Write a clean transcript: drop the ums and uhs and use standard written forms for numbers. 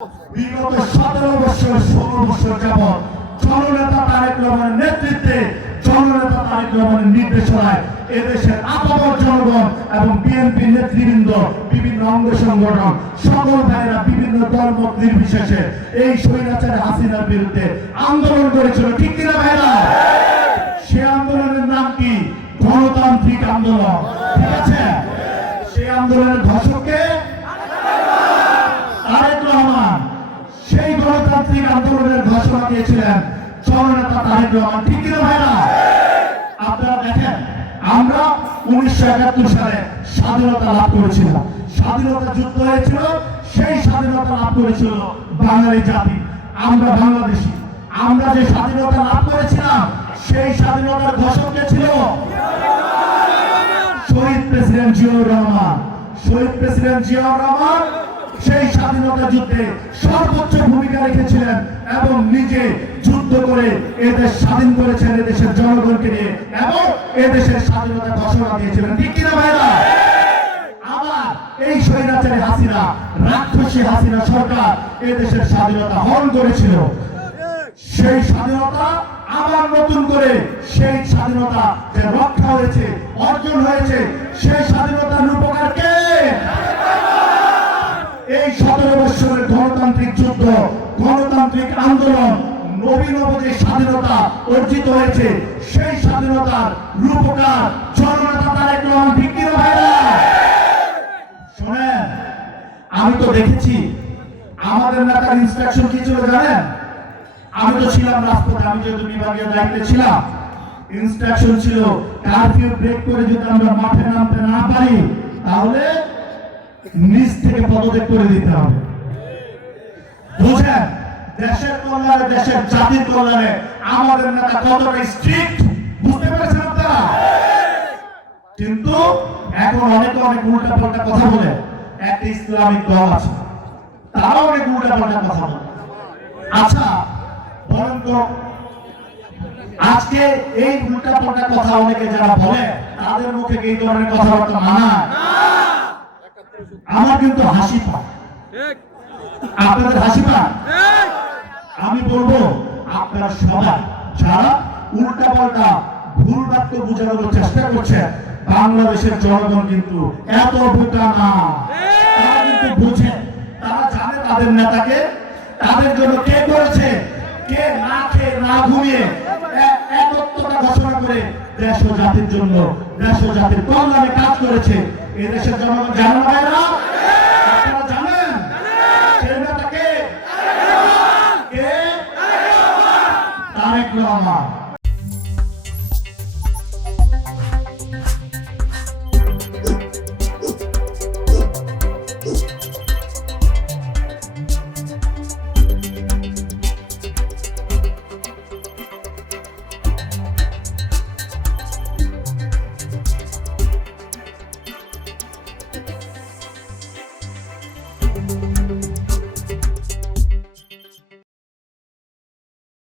বিগত 17 বছর 16 বছর যাবৎ জননেতা তারেক রহমানের নেতৃত্বে জননেতা তারেক রহমানের নির্দেশনায় এদেশের আপামর জনগণ এবং বিএনপি নেতৃবৃন্দ বিভিন্ন অঙ্গ সংগঠন সকল ভাইরা বিভিন্ন দলমত নির্বিশেষে এই স্বৈরাচারী হাসিনার বিরুদ্ধে আন্দোলন করেছিল, ঠিক কিনা ভাইরা? সে আন্দোলনের নাম কি? গণতান্ত্রিক আন্দোলন, ঠিক আছে? সেই আন্দোলনের ঘোষককে তারেক রহমান। সেই গণতান্ত্রিক আন্দোলনের ঘোষণা দিয়েছিলেন জননেতা তারেক রহমান, ঠিক কিনা ভাইরা? আপনারা দেখেন, আমরা 1971 সালে স্বাধীনতা লাভ করেছিলাম। স্বাধীনতা যুদ্ধ হয়েছিল, সেই স্বাধীনতা লাভ করেছিল বাঙালি জাতি, আমরা বাংলাদেশি। আমরা যে স্বাধীনতা লাভ করেছিলাম সেই স্বাধীনতার ঘোষক কে ছিল? শহীদ প্রেসিডেন্ট জিয়াউর রহমান। শহীদ প্রেসিডেন্ট জিয়াউর রহমান সেই স্বাধীনতা যুদ্ধে সর্বোচ্চ ভূমিকা রেখেছিলেন এবং নিজে যুদ্ধ করে এদেশ স্বাধীন করেছেন এদেশের জনগণকে নিয়ে এবং এদেশের স্বাধীনতা ঘোষণা দিয়েছিলেন, ঠিক কিনা ভাইরা? আবার এই স্বৈরাচারী হাসিনা, রাক্ষসী হাসিনা সরকার এদেশের স্বাধীনতা হরণ করেছিল। সেই স্বাধীনতা আবার নতুন করে সেই স্বাধীনতা যে রক্ষা হয়েছে, অর্জন হয়েছে, সেই স্বাধীনতার রূপকার কে? এই 17 বছরের গণতান্ত্রিক যুদ্ধ, গণতান্ত্রিক আন্দোলন, নবীন যে স্বাধীনতা অর্জিত হয়েছে সেই স্বাধীনতার রূপকার জননেতা তারেক রহমান, ঠিক কিনা ভাইরা? শোনেন, আমি তো দেখেছি আমাদের নেতার ইনস্ট্রাকশন কি ছিল জানেন? আমি তো ছিলাম রাজপথে, আমি যেহেতু বিভাগীয় দায়িত্বে ছিলাম, ইনস্ট্রাকশন ছিল কারফিউ ব্রেক করে যদি আমরা মাঠে নামতে না পারি তাহলে নিজ থেকে পদত্যাগ করে দিতে হবে। বুঝেন, দেশের কল্যাণে, দেশের জাতির কল্যাণে আমাদের নেতা কতটা স্ট্রিক্ট, বুঝতে পেরেছেন আপনারা? কিন্তু এখন অনেকে অনেক উল্টা পাল্টা কথা বলে। একটা ইসলামিক দল আছে, তারাও অনেক উল্টা পাল্টা কথা বলে। আচ্ছা বলেন তো, আজকে এই উল্টা পাল্টা কথা অনেকে যারা বলে তাদের মুখে এই ধরনের কথাবার্তা মানায়? আমার কিন্তু হাসি পায়, আপনাদের হাসি পায়? আমি বলবো আপনারা সবাই যারা উল্টা পাল্টা ভুল বাক্য বোঝানোর চেষ্টা করছে, বাংলাদেশের জনগণ কিন্তু এত বোকা না। তারা কিন্তু বুঝে, তারা জানে তাদের নেতাকে, তাদের জন্য কে করেছে, কে না খেয়ে না ঘুমিয়ে একত্রতা ঘোষণা করে দেশ ও জাতির জন্য, দেশ ও জাতির কল্যাণে কাজ করেছে। এদেশের জনগণ জানে না? আপনারা জানেন সেই নেতাকে? কে? তারেক রহমান।